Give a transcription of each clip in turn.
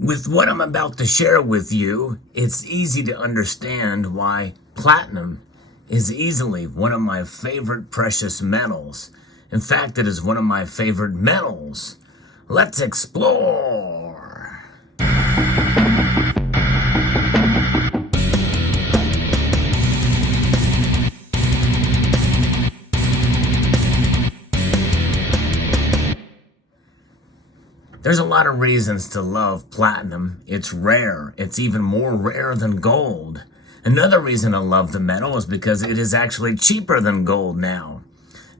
With what I'm about to share with you, it's easy to understand why platinum is easily one of my favorite precious metals. In fact, it is one of my favorite metals. Let's explore. There's a lot of reasons to love platinum. It's rare. It's even more rare than gold. Another reason I love the metal is because it is actually cheaper than gold now.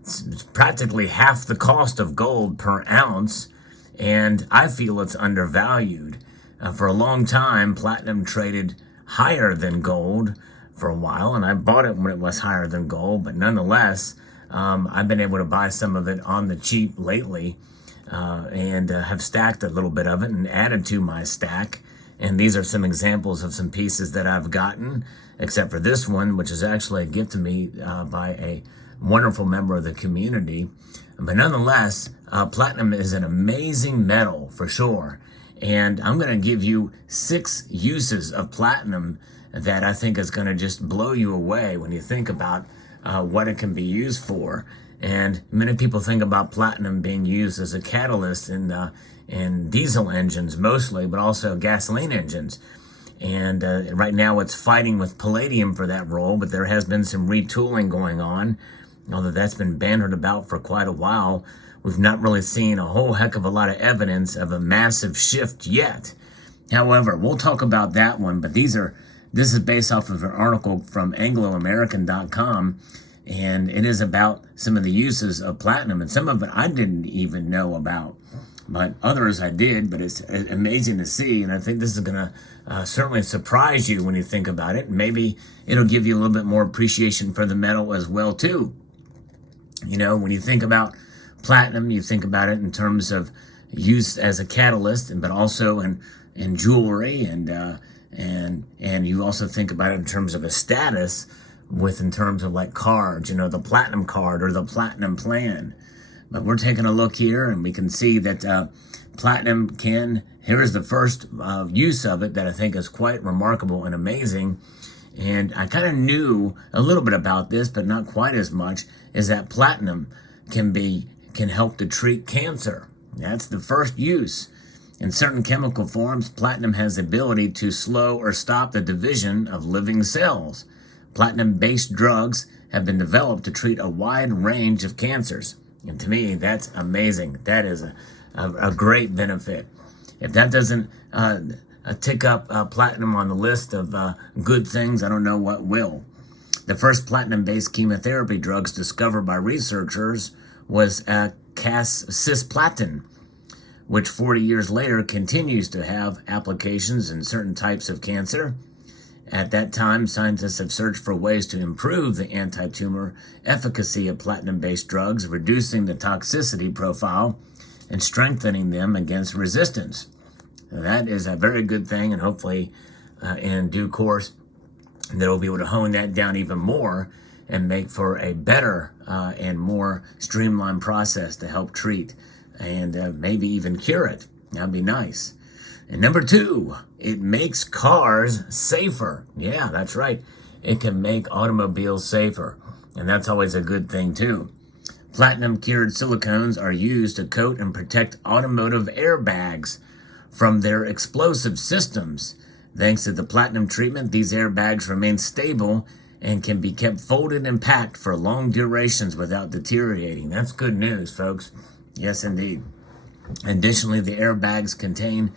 It's practically half the cost of gold per ounce, and I feel it's undervalued. For a long time, platinum traded higher than gold for a while, and I bought it when it was higher than gold, but nonetheless, I've been able to buy some of it on the cheap lately. And have stacked a little bit of it and added to my stack. And these are some examples of some pieces that I've gotten, except for this one, which is actually a gift to me by a wonderful member of the community. But nonetheless, platinum is an amazing metal for sure. And I'm going to give you 6 uses of platinum that I think is going to just blow you away when you think about what it can be used for. And many people think about platinum being used as a catalyst in diesel engines mostly, but also gasoline engines. And right now it's fighting with palladium for that role, but there has been some retooling going on. Although that's been bantered about for quite a while, we've not really seen a whole heck of a lot of evidence of a massive shift yet. However, we'll talk about that one, but this is based off of an article from AngloAmerican.com. And it is about some of the uses of platinum, and some of it I didn't even know about, but others I did. But it's amazing to see, and I think this is going to certainly surprise you when you think about it. Maybe it'll give you a little bit more appreciation for the metal as well, too. You know, when you think about platinum, you think about it in terms of use as a catalyst, but also in jewelry, and you also think about it in terms of a status. In terms of like cards, you know, the platinum card or the platinum plan. But we're taking a look here and we can see that platinum here's the first use of it that I think is quite remarkable and amazing. And I kind of knew a little bit about this, but not quite as much, is that platinum can help to treat cancer. That's the first use. In certain chemical forms, platinum has the ability to slow or stop the division of living cells. Platinum-based drugs have been developed to treat a wide range of cancers. And to me, that's amazing. That is a great benefit. If that doesn't tick up platinum on the list of good things, I don't know what will. The first platinum-based chemotherapy drugs discovered by researchers was cisplatin, which 40 years later continues to have applications in certain types of cancer. At that time, scientists have searched for ways to improve the anti-tumor efficacy of platinum-based drugs, reducing the toxicity profile and strengthening them against resistance. Now, that is a very good thing, and hopefully in due course, they'll be able to hone that down even more and make for a better and more streamlined process to help treat and maybe even cure it. That'd be nice. And number 2, it makes cars safer. Yeah, that's right. It can make automobiles safer. And that's always a good thing, too. Platinum-cured silicones are used to coat and protect automotive airbags from their explosive systems. Thanks to the platinum treatment, these airbags remain stable and can be kept folded and packed for long durations without deteriorating. That's good news, folks. Yes, indeed. Additionally, the airbags contain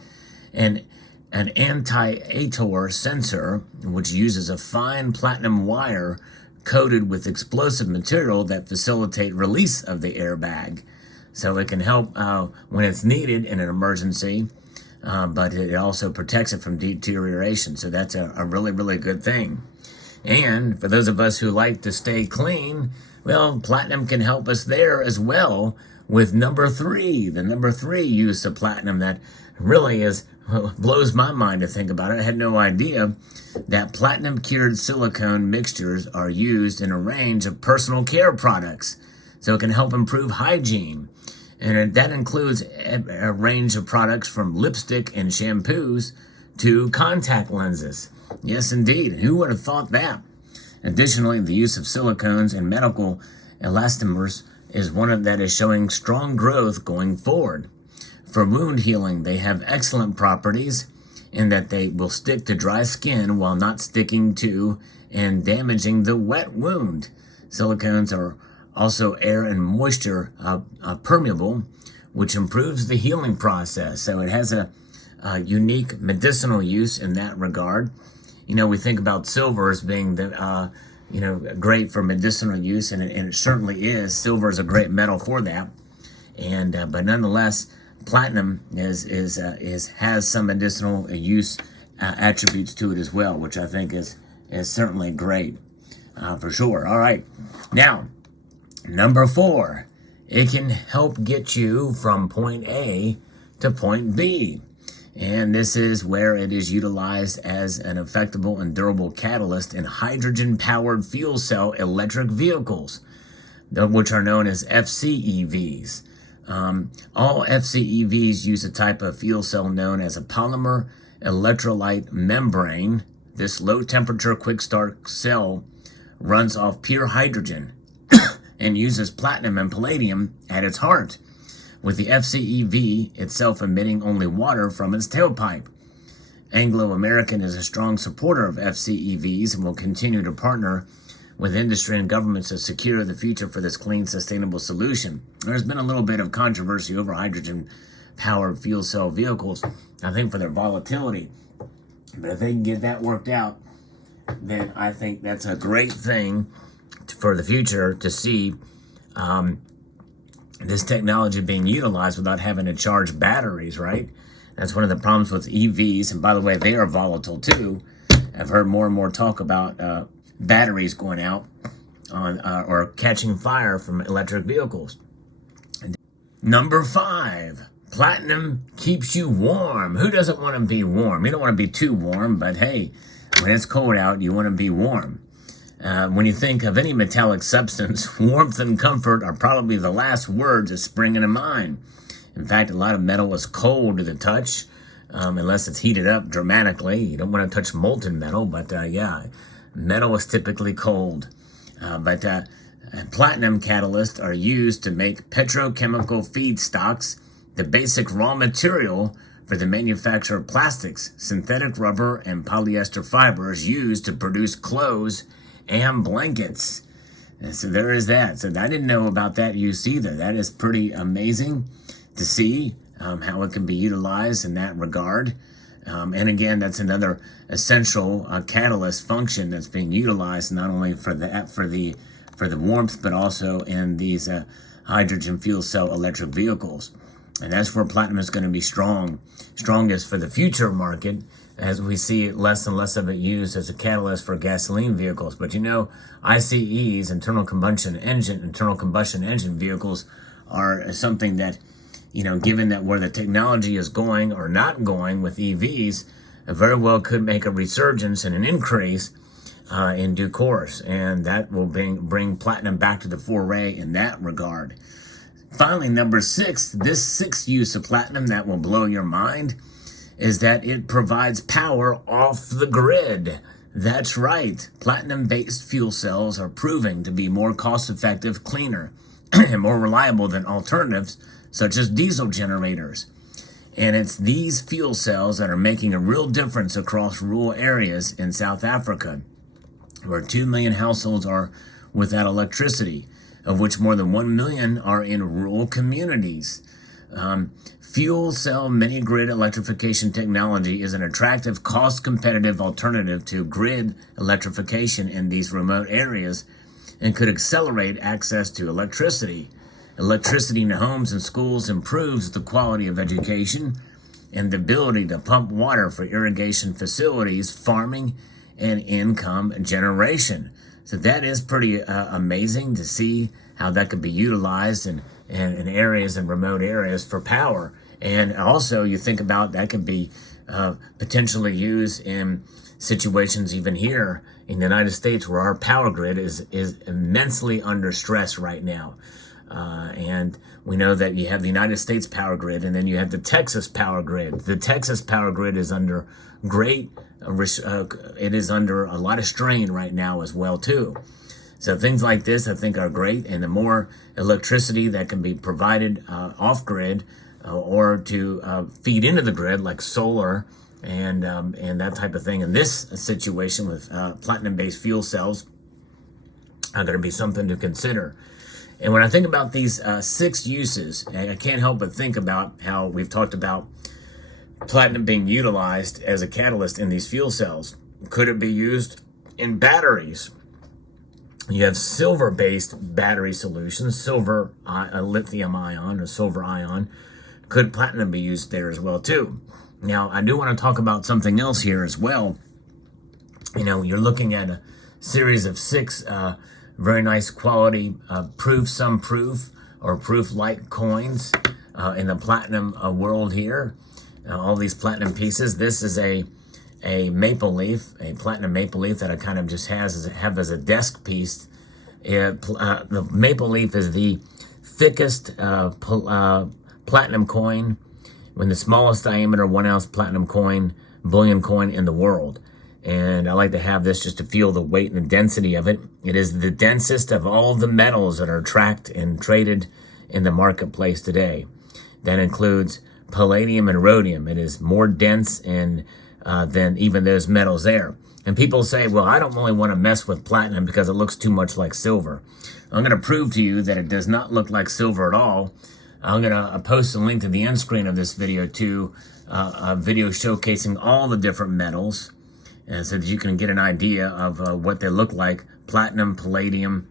an anti-ator sensor, which uses a fine platinum wire coated with explosive material that facilitate release of the airbag. So it can help when it's needed in an emergency, but it also protects it from deterioration. So that's a really, really good thing. And for those of us who like to stay clean, well, platinum can help us there as well with number 3. The number 3 use of platinum that really blows my mind to think about it. I had no idea that platinum-cured silicone mixtures are used in a range of personal care products. So it can help improve hygiene. And that includes a range of products from lipstick and shampoos to contact lenses. Yes, indeed. Who would have thought that? Additionally, the use of silicones and medical elastomers is one that is showing strong growth going forward. For wound healing, they have excellent properties in that they will stick to dry skin while not sticking to and damaging the wet wound. Silicones are also air and moisture permeable, which improves the healing process. So it has a unique medicinal use in that regard. You know, we think about silver as being great for medicinal use, and it certainly is. Silver is a great metal for that, and but nonetheless, platinum has some medicinal use attributes to it as well, which I think is certainly great for sure. All right, now number 4, it can help get you from point A to point B. And this is where it is utilized as an effective and durable catalyst in hydrogen-powered fuel cell electric vehicles, which are known as FCEVs. All FCEVs use a type of fuel cell known as a polymer electrolyte membrane. This low-temperature quick-start cell runs off pure hydrogen and uses platinum and palladium at its heart, with the FCEV itself emitting only water from its tailpipe. Anglo American is a strong supporter of FCEVs and will continue to partner with industry and governments to secure the future for this clean, sustainable solution. There's been a little bit of controversy over hydrogen-powered fuel cell vehicles, I think, for their volatility. But if they can get that worked out, then I think that's a great thing for the future to see this technology being utilized without having to charge batteries, right? That's one of the problems with EVs. And by the way, they are volatile too. I've heard more and more talk about batteries going out on or catching fire from electric vehicles. Number 5, platinum keeps you warm. Who doesn't want to be warm? You don't want to be too warm, but hey, when it's cold out, you want to be warm. When you think of any metallic substance, warmth and comfort are probably the last words that spring into mind. In fact, a lot of metal is cold to the touch, unless it's heated up dramatically. You don't want to touch molten metal, but yeah, metal is typically cold. But platinum catalysts are used to make petrochemical feedstocks, the basic raw material for the manufacture of plastics, synthetic rubber, and polyester fibers used to produce clothes and blankets. And so there is that. So I didn't know about that use either. That is pretty amazing to see how it can be utilized in that regard. And again, that's another essential catalyst function that's being utilized not only for the warmth, but also in these hydrogen fuel cell electric vehicles. And that's where platinum is going to be strongest for the future market, as we see less and less of it used as a catalyst for gasoline vehicles. But you know, ICEs, internal combustion engine vehicles, are something that, you know, given that where the technology is going or not going with EVs, very well could make a resurgence and an increase in due course. And that will bring platinum back to the foray in that regard. Finally, number 6, this 6th use of platinum that will blow your mind is that it provides power off the grid. That's right. Platinum-based fuel cells are proving to be more cost-effective, cleaner, and more reliable than alternatives such as diesel generators. And it's these fuel cells that are making a real difference across rural areas in South Africa, where 2 million households are without electricity, of which more than 1 million are in rural communities. Fuel cell mini-grid electrification technology is an attractive, cost-competitive alternative to grid electrification in these remote areas and could accelerate access to electricity. Electricity in homes and schools improves the quality of education and the ability to pump water for irrigation facilities, farming, and income generation. So that is pretty amazing to see how that could be utilized in areas and remote areas for power. And also you think about that could be potentially used in situations even here in the United States where our power grid is immensely under stress right now. And we know that you have the United States power grid, and then you have the Texas power grid. The Texas power grid is under it is under a lot of strain right now as well too. So things like this I think are great, and the more electricity that can be provided off grid or to feed into the grid, like solar and that type of thing. In this situation with platinum-based fuel cells, are going to be something to consider. And when I think about these 6 uses, I can't help but think about how we've talked about platinum being utilized as a catalyst in these fuel cells. Could it be used in batteries? You have silver-based battery solutions, silver lithium ion or silver ion. Could platinum be used there as well too? Now, I do want to talk about something else here as well. You know, you're looking at a series of 6 very nice quality proof, some proof, or proof-like coins in the platinum world here. All these platinum pieces. This is a maple leaf, a platinum maple leaf that I kind of just have as a desk piece. The maple leaf is the thickest platinum coin, with the smallest diameter 1 ounce platinum coin, bullion coin in the world. And I like to have this just to feel the weight and the density of it. It is the densest of all the metals that are tracked and traded in the marketplace today. That includes palladium and rhodium. It is more dense and than even those metals there. And people say, well, I don't really want to mess with platinum because it looks too much like silver. I'm going to prove to you that it does not look like silver at all. I'm going to post a link to the end screen of this video to a video showcasing all the different metals, so that you can get an idea of what they look like: platinum, palladium,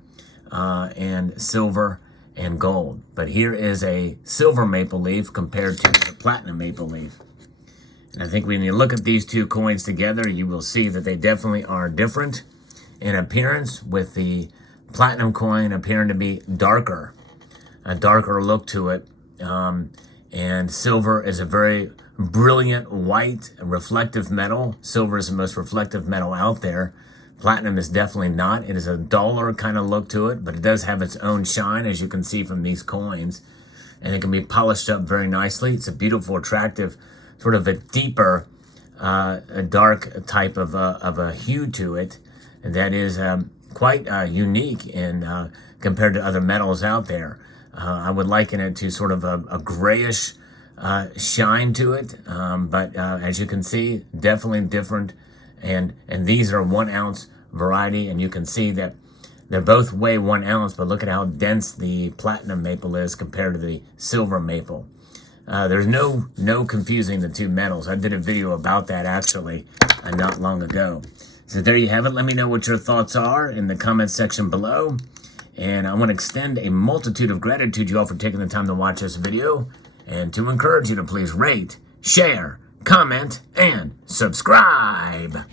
and silver and gold. But here is a silver maple leaf compared to the platinum maple leaf. And I think when you look at these 2 coins together, you will see that they definitely are different in appearance, with the platinum coin appearing to be darker, a darker look to it. And silver is a very brilliant white reflective metal. Silver is the most reflective metal out there. Platinum is definitely not. It is a duller kind of look to it, but it does have its own shine, as you can see from these coins. And it can be polished up very nicely. It's a beautiful, attractive, sort of a deeper, a dark type of a hue to it. And that is quite unique in compared to other metals out there. I would liken it to sort of a grayish shine to it, but as you can see, definitely different. And these are 1 ounce variety, and you can see that they both weigh 1 ounce, but look at how dense the platinum maple is compared to the silver maple. There's no confusing the 2 metals. I did a video about that actually not long ago. So there you have it. Let me know what your thoughts are in the comments section below. And I want to extend a multitude of gratitude to you all for taking the time to watch this video, and to encourage you to please rate, share, comment, and subscribe.